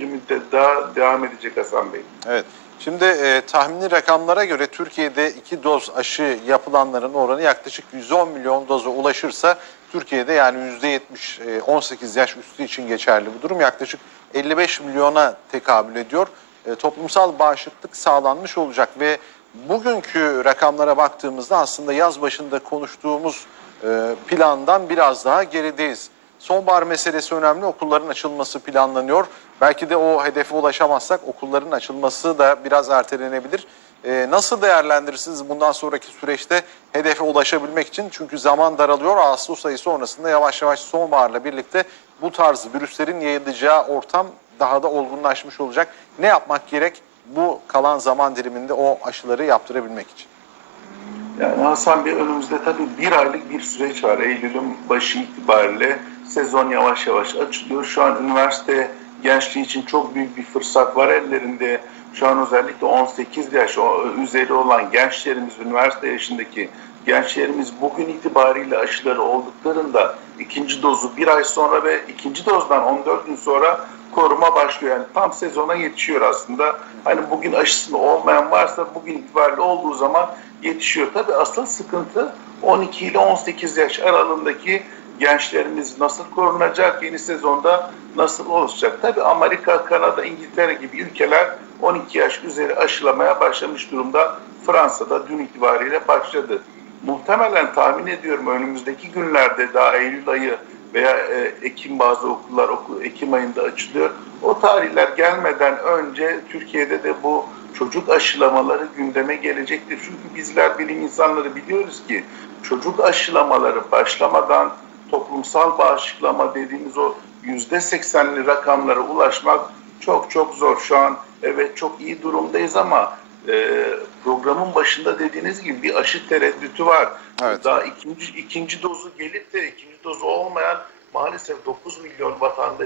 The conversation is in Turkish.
bir müddet daha devam edecek Hasan Bey. Evet. Şimdi e, tahmini rakamlara göre Türkiye'de iki doz aşı yapılanların oranı yaklaşık 110 milyon doza ulaşırsa Türkiye'de yani %70 e, 18 yaş üstü için geçerli bu durum yaklaşık 55 milyona tekabül ediyor. E, toplumsal bağışıklık sağlanmış olacak ve bugünkü rakamlara baktığımızda aslında yaz başında konuştuğumuz e, plandan biraz daha gerideyiz. Sonbahar meselesi önemli. Okulların açılması planlanıyor. Belki de o hedefe ulaşamazsak okulların açılması da biraz ertelenebilir. Ee, nasıl değerlendirirsiniz bundan sonraki süreçte hedefe ulaşabilmek için? Çünkü zaman daralıyor. Ağustos ayı sonrasında yavaş yavaş sonbaharla birlikte bu tarz virüslerin yayılacağı ortam daha da olgunlaşmış olacak. Ne yapmak gerek bu kalan zaman diliminde o aşıları yaptırabilmek için? Yani Hasan Bey önümüzde tabii bir aylık bir süreç var. Eylül'ün başı itibariyle sezon yavaş yavaş açılıyor. Şu an üniversite gençliği için çok büyük bir fırsat var ellerinde. Şu an özellikle 18 yaş üzeri olan gençlerimiz, üniversite yaşındaki gençlerimiz bugün itibariyle aşıları olduklarında ikinci dozu bir ay sonra ve ikinci dozdan 14 gün sonra koruma başlıyor. Yani tam sezona yetişiyor aslında. Hani bugün aşısını olmayan varsa bugün itibariyle olduğu zaman yetişiyor. Tabii asıl sıkıntı 12 ile 18 yaş aralığındaki gençlerimiz nasıl korunacak, yeni sezonda nasıl olacak? Tabii Amerika, Kanada, İngiltere gibi ülkeler 12 yaş üzeri aşılamaya başlamış durumda. Fransa'da dün itibariyle başladı. Muhtemelen tahmin ediyorum önümüzdeki günlerde daha Eylül ayı veya e, Ekim bazı okullar okul Ekim ayında açılıyor. O tarihler gelmeden önce Türkiye'de de bu çocuk aşılamaları gündeme gelecektir. Çünkü bizler bilim insanları biliyoruz ki çocuk aşılamaları başlamadan toplumsal bağışıklama dediğimiz o yüzde seksenli rakamlara ulaşmak çok çok zor. Şu an evet çok iyi durumdayız ama e, programın başında dediğiniz gibi bir aşı tereddütü var. Evet. Daha ikinci ikinci dozu gelip de ikinci dozu olmayan maalesef 9 milyon vatandaş